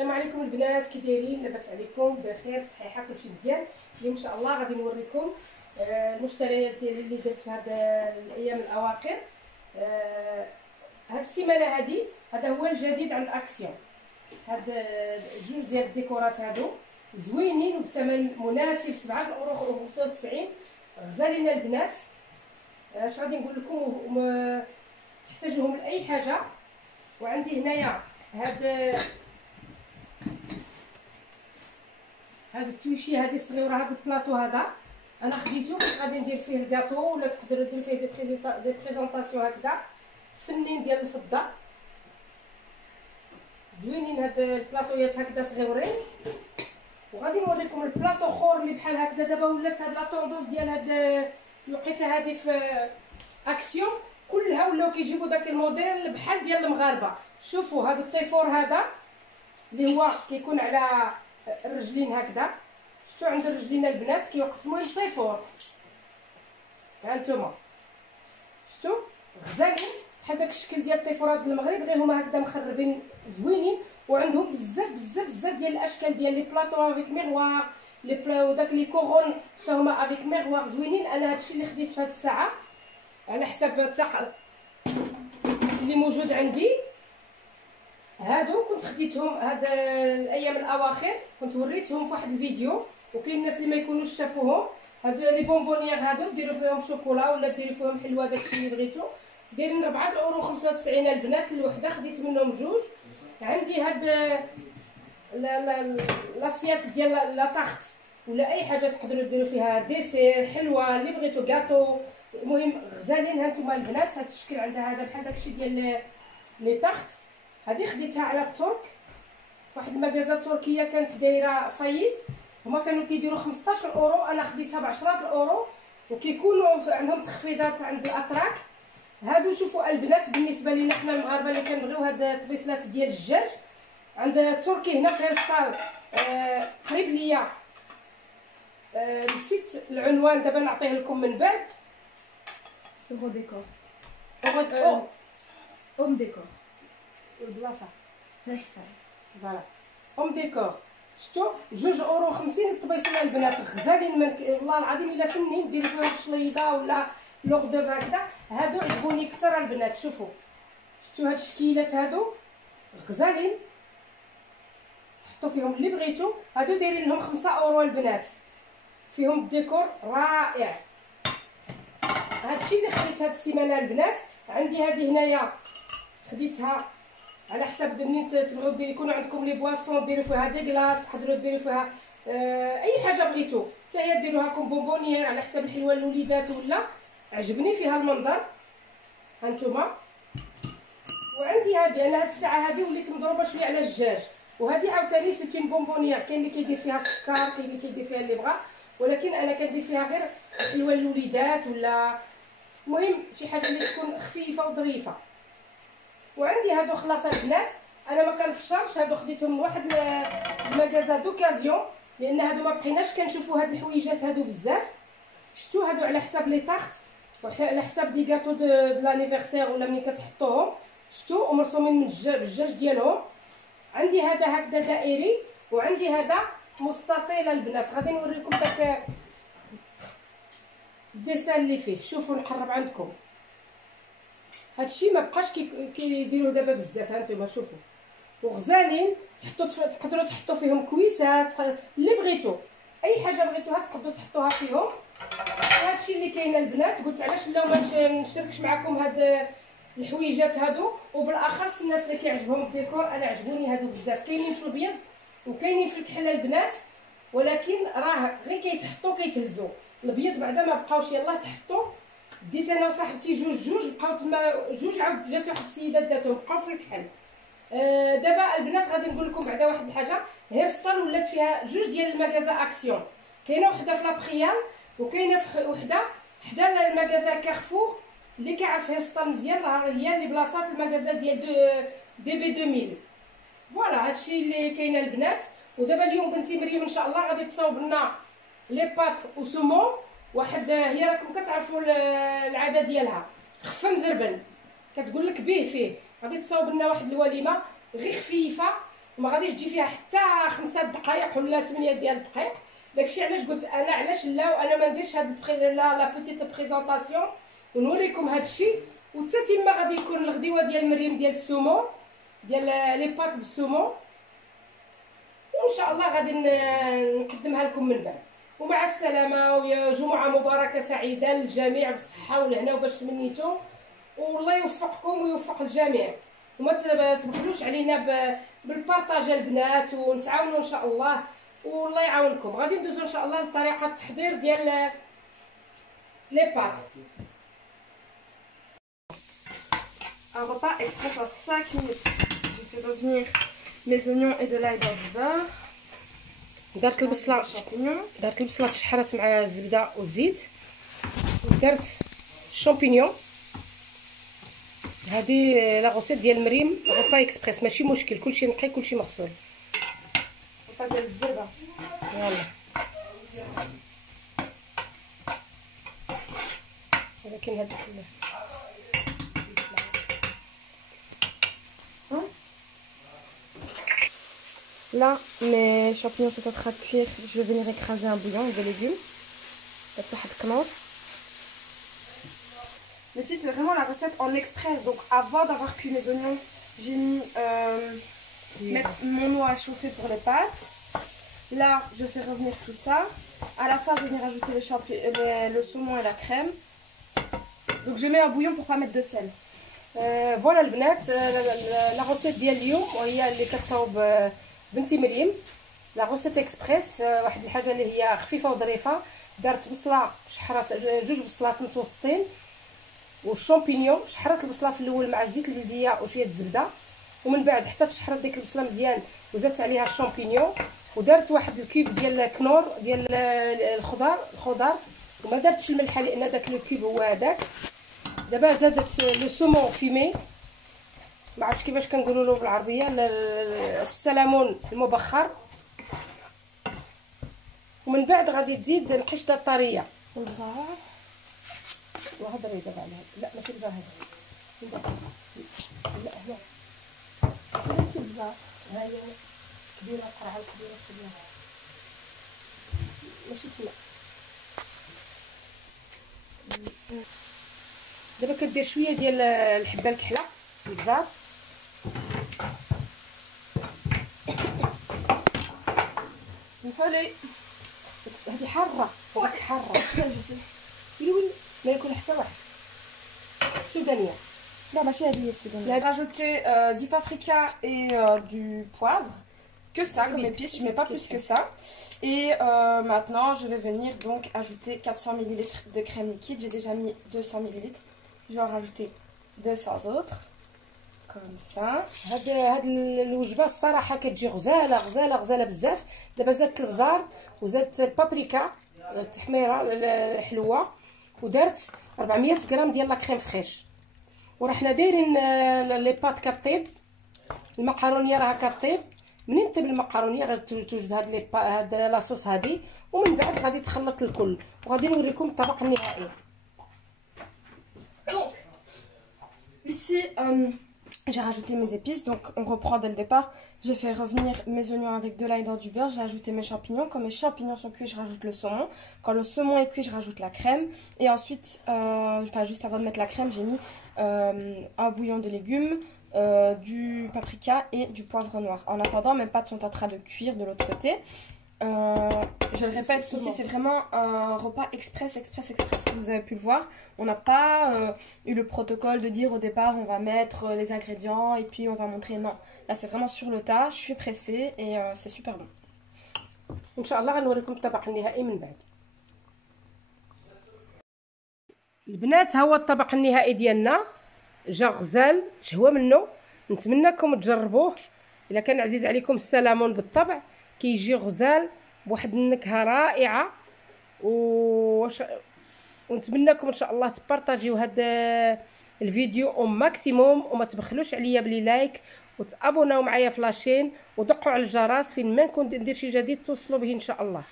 السلام عليكم البنات، كي دايرين؟ لاباس عليكم؟ بخير، صحيحه، كلشي مزيان. اليوم ان شاء الله غادي نوريكم المشتريات ديالي اللي درت في هاد الايام الاواخر. هاد السيمانه هذا هو الجديد عند اكسيون. هاد جوج ديال الديكورات هادو زوينين وبثمن مناسب، 7.95 €. غزالين البنات. اش غادي نقول لكم، تحتاجوهم لاي حاجه. وعندي هنايا هاد التويشي هذه الصغيره، هذا البلاطو هذا انا خديته غادي ندير فيه الكاطو، ولا تقدروا دير فيه دي بريزونطاسيون هكذا فنين ديال الفضه. زوينين هاد البلاطويات هكذا صغيورين. وغادي نوريكم البلاطو اخر اللي بحال هكذا. دابا ولات هاد لا طوندوس ديال هاد لقيتها هذه في اكسيون، كلها ولاو كيجيبوا داك الموديل بحال ديال المغاربه. شوفوا هذا الطيفور هذا اللي هو كيكون على الرجلين هكذا. شفتوا عند الرجلين البنات كيوقف، المهم طيفور. ها نتوما شفتوا غزالين بحال داك الشكل ديال الطيفورات المغرب، غير هما هكذا مخربين زوينين. وعندهم بزاف بزاف بزاف ديال الاشكال ديال لي بلاطو افيك ميغوار، وداك لي كورون حتى هما افيك ميغوار زوينين. انا هادشي اللي خديت في هاد الساعه على حساب الطاقه اللي موجود عندي. هادو كنت خديتهم هاد الايام الاواخر، كنت وريتهم في واحد الفيديو، وكاين الناس اللي ما يكونوش شافوهم. هادو لي بونبونيير هادو ديروا فيهم شوكولا ولا ديروا فيهم حلوه، داكشي اللي بغيتو. دايرين 4.95 € البنات الوحده، خديت منهم جوج. عندي هاد لاسيات ديال لا طاخت ولا اي حاجه تقدروا ديروا فيها ديسير، حلوه اللي بغيتو، كاطو. المهم غزالين. هانتوما البنات هاد الشكل عندها هذا بحال داكشي ديال لي طاخت. هذه خديتها على الترك، واحد المغازه تركيه كانت دايره فايت، هما كانوا كيديروا 15 €، انا خديتها ب10 €. وكيكونوا عندهم تخفيضات عند الاتراك. هادو شوفوا البنات، بالنسبه لينا حنا المغاربه اللي كنبغيو هاد الطبيصلات ديال الدجاج، عند التركي هنا في هيرستال قريب ليا. نسيت العنوان دابا، نعطيه لكم من بعد. سمو ديكور ام ديكور البلاصه فوالا ام ديكور. شفتوا 2.50 € الطبيصله البنات غزالين. والله العظيم الا فنين ديروا فيهم شليضه ولا لوغدوف هكذا. هادو عجبوني كثر البنات. شوفوا شفتوا هاد الشكيلات هادو غزالين، تحطوا فيهم اللي بغيتو. هادو دايرين لهم 5 € البنات، فيهم ديكور رائع. هادشي اللي خديت هاد السيمانه البنات. عندي هذه هنايا خديتها على حساب منين تبغيو يكونوا عندكم لي بواسون، ديروا فيها دي كلاص، تقدروا ديروا فيها اي حاجه بغيتو. حتى هي ديروها كوم بونبونيير على حساب الحلوه للوليدات. ولا عجبني فيها المنظر هانتوما. وعندي هذه، انا هاد الساعه هذه وليت مضروبه شويه على الدجاج. وهذه عاوتاني سيتين بونبونيير، كاين اللي كيدير فيها السكر، كاين اللي كيدير فيها اللي بغا، ولكن انا كندير فيها غير حلوه للوليدات. ولا المهم شي حاجه اللي تكون خفيفه وظريفه. وعندي هادو خلاصات بنات، انا ما كنفشرش. هادو خديتهم من واحد المغازا دوكازيون، لان هادو ما بقيناش كنشوفوا هاد الحويجات هادو بزاف. شفتوا هادو على حساب لي طاخت وعلى حساب دي كاطو دو لانيفرسير، ولا ملي كتحطوهم. شفتوا ومرسومين من الدجاج ديالهم. عندي هذا هكذا دائري، وعندي هذا مستطيل البنات. غادي نوريكم داك الديسان اللي فيه. شوفوا نقرب عندكم. هادشي ما بقاش كيديروه دابا بزاف. هانتوما شوفوا وغزالين. تقدروا تحطوا فيهم كويسات اللي بغيتو، اي حاجه بغيتوها تقدروا تحطوها فيهم. هادشي اللي كاين البنات. قلت علاش لا ما نشتركش معكم هاد الحويجات هادو، وبالاخص الناس اللي كيعجبهم الديكور. انا عجبوني هادو بزاف. كاينين في الابيض وكاينين في الكحل البنات، ولكن راه غير كيتحطوا كيتهزوا. الابيض بعدا ما بقاوش. يلاه تحطوا. ديت انا وصاحبتي جوج بقاو تما جوج، عاود جات واحد السيده داتهم بقاو في الكحل. دابا البنات غادي نقول لكم بعدا واحد الحاجه. هيرستال ولات فيها جوج ديال المغازا اكسيون، كاينه وحده في لابخيال، وكاينه وحده حدا المغازا كارفور. اللي كيعرف هيرستال مزيان راه هي اللي بلاصات المغازا ديال بيبي 2000. فوالا هادشي اللي كاينه البنات. ودابا اليوم بنتي مريم ان شاء الله غادي تصاوب لنا لي بات وسومون. واحد هي راكم كتعرفوا العاده ديالها، خفن زربن، كتقول لك به فيه. غادي تصاوب لنا واحد الوليمه غير خفيفه وما غاديش تجي فيها حتى 5 دقائق ولا 8 ديال الدقائق. داكشي علاش قلت انا علاش لا وانا ما نديرش هاد لا بوتيت بريزونطاسيون ونوريكم هادشي. وحتى تما غادي يكون الغديوه ديال مريم ديال السومون ديال لي بات بالسومون، وان شاء الله غادي نقدمها لكم من بعد. ومع السلامه، ويا جمعه مباركه سعيده للجميع بالصحه والهنا وباش تمنيتو، والله يوفقكم ويوفق الجميع. وما تبخلوش علينا بالبارطاج البنات، ونتعاونوا ان شاء الله والله يعاونكم. غادي ندوزو ان شاء الله لطريقه التحضير ديال لي بات. Un repas express en 5 minutes. J'ai fait revenir mes oignons et de l'ail dans du beurre. درت البصله تشحرات مع الزبده والزيت، ودرت الشامبينيون. هذه لا غوسيت ديال مريم غوبا اكسبريس، ماشي مشكل، كلشي نقي كلشي مغسول. repas ديال الزربه. يلا ولكن هذا كله Là, mes champignons sont en train de cuire. Je vais venir écraser un bouillon de légumes. Les filles, c'est vraiment la recette en express. Donc, avant d'avoir cuit mes oignons, j'ai mis mettre mon eau à chauffer pour les pâtes. Là, je fais revenir tout ça. À la fin, je vais venir ajouter le saumon et la crème. Donc, je mets un bouillon pour pas mettre de sel. فوالا البنات، لا غوسيت ديال اليوم وهي اللي كتصاوب بنتي مريم، لا غوسيت اكسبريس. واحد الحاجه اللي هي خفيفه وظريفه. دارت بصله شحرات 2 بصلات متوسطين والشامبينيون. شحرات البصله في الاول مع الزيت البلديه وشويه الزبده، ومن بعد حتى تشحرات ديك البصله مزيان وزدت عليها الشامبينيون. ودارت واحد الكيب ديال الكنور ديال الخضار، وما درتش الملحه لان داك لو كيب هو هذاك. دابا زادت لو سومون فيمي، ما عرفتش كيفاش كنقولوا له بالعربيه، السلمون المبخر. ومن بعد غادي تزيد القشطه الطريه والبزار. وهضري دابا على هذا. لا ماشي البزار هذا، لا هنا ماشي البزار، ها هي كبيره القرعه الكبيره الكبيره ماشي تما. دابا كدير شويه ديال الحبه الكحله البزار، سمحوا لي هذه حاره وهاك حاره. ويلي ما ياكل حتى واحد. السودانيه. Non, ma chérie, elle est soudaine. J'ai rajouté du paprika et du poivre. Que ça, comme épice, je mets pas plus que ça. Et maintenant, je vais venir donc ajouter 400 ml de crème liquide. J'ai déjà mis 200 ml. Je vais en rajouter 200 autres. Comme ça. هاد الوجبه الصراحه كتجي غزاله بزاف. دابا زدت البزار وزدت البابريكا التحميره الحلوه، ودرت 400 غرام ديال لا كريم فريش. وراه حنا دايرين لي بات كطيب، المقارونيه راه كطيب. منين طيب المقارونيه غتوجد هاد لاصوص هادي، ومن بعد غادي تخلط الكل وغادي نوريكم الطبق النهائي. Donc, ici, j'ai rajouté mes épices. Donc, on reprend dès le départ. J'ai fait revenir mes oignons avec de l'ail dans du beurre. J'ai ajouté mes champignons. Quand mes champignons sont cuits, je rajoute le saumon. Quand le saumon est cuit, je rajoute la crème. Et ensuite, enfin, juste avant de mettre la crème, j'ai mis un bouillon de légumes, du paprika et du poivre noir. En attendant, mes pâtes sont en train de cuire de l'autre côté. Je le répète, ici c'est vraiment un repas express. Comme vous avez pu le voir, on n'a pas eu le protocole de dire au départ on va mettre les ingrédients et puis on va montrer. Non, là c'est vraiment sur le tas. Je suis pressée et c'est super bon. ان شاء الله غنوريكم الطبق النهائي من بعد. البنات ها هو الطبق النهائي ديالنا، جا غزال شهوه منه. نتمنىكم تجربوه. الا كان عزيز عليكم السلمون بالطبع كيجي غزال بواحد النكهه رائعه. ونتمنىكم ان شاء الله تبارطاجيو هذا الفيديو او ماكسيموم، وما تبخلوش عليا بلي لايك وتابوناو معايا في لاشين ودقوا على الجرس فين ما نكون ندير شي جديد توصلوا به ان شاء الله.